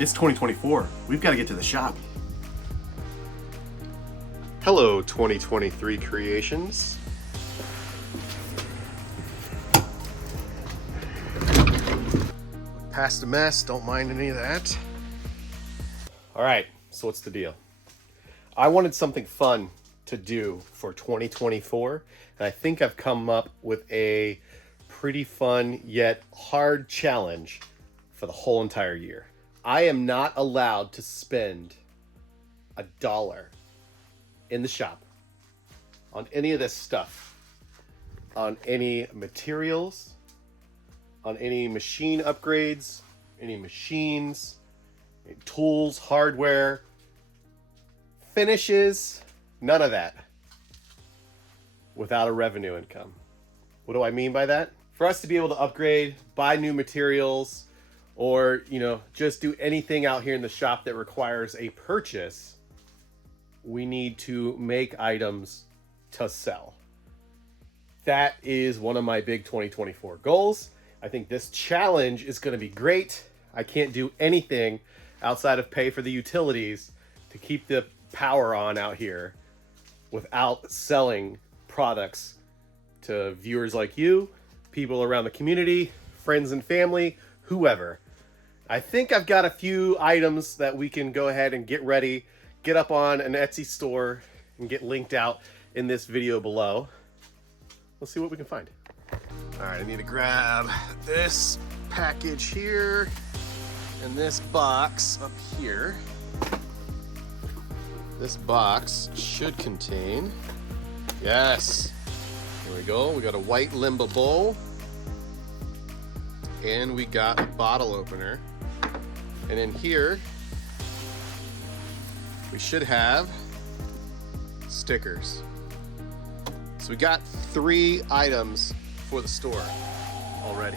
It's 2024. We've got to get to the shop. Hello, 2023 creations. Past the mess, don't mind any of that. All right, so what's the deal? I wanted something fun to do for 2024, and I think I've come up with a pretty fun yet hard challenge for the whole entire year. I am not allowed to spend $1 in the shop on any of this stuff, on any materials, on any machine upgrades, any machines, any tools, hardware, finishes, none of that without a revenue income. What do I mean by that? For us to be able to upgrade, buy new materials, or, just do anything out here in the shop that requires a purchase, we need to make items to sell. That is one of my big 2024 goals. I think this challenge is going to be great. I can't do anything outside of pay for the utilities to keep the power on out here without selling products to viewers like you, people around the community, friends and family, whoever. I think I've got a few items that we can go ahead and get ready, get up on an Etsy store, and get linked out in this video below. Let's see what we can find. All right, I need to grab this package here and this box up here. This box should contain, yes, here we go. We got a white limba bowl and we got a bottle opener. And in here, we should have stickers. So we got 3 items for the store already.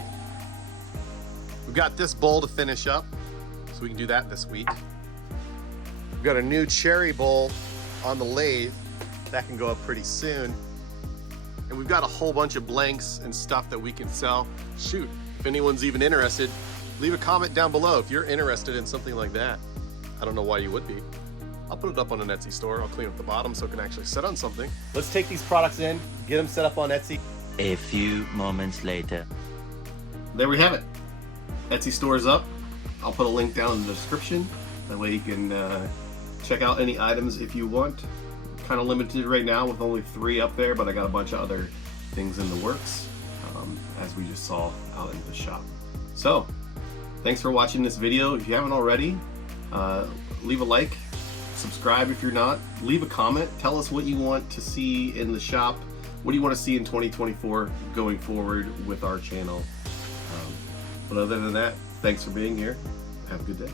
We've got this bowl to finish up, so we can do that this week. We've got a new cherry bowl on the lathe that can go up pretty soon. And we've got a whole bunch of blanks and stuff that we can sell. Shoot, if anyone's even interested, leave a comment down below if you're interested in something like that. I don't know why you would be. I'll put it up on an Etsy store. I'll clean up the bottom so it can actually sit on something. Let's take these products in, get them set up on Etsy. A few moments later. There we have it. Etsy store is up. I'll put a link down in the description. That way you can check out any items if you want. Kind of limited right now with only 3 up there, but I got a bunch of other things in the works, as we just saw out in the shop. So, thanks for watching this video. If you haven't already, leave a like, subscribe if you're not, leave a comment, tell us what you want to see in the shop, what do you want to see in 2024 going forward with our channel. But other than that, thanks for being here. Have a good day.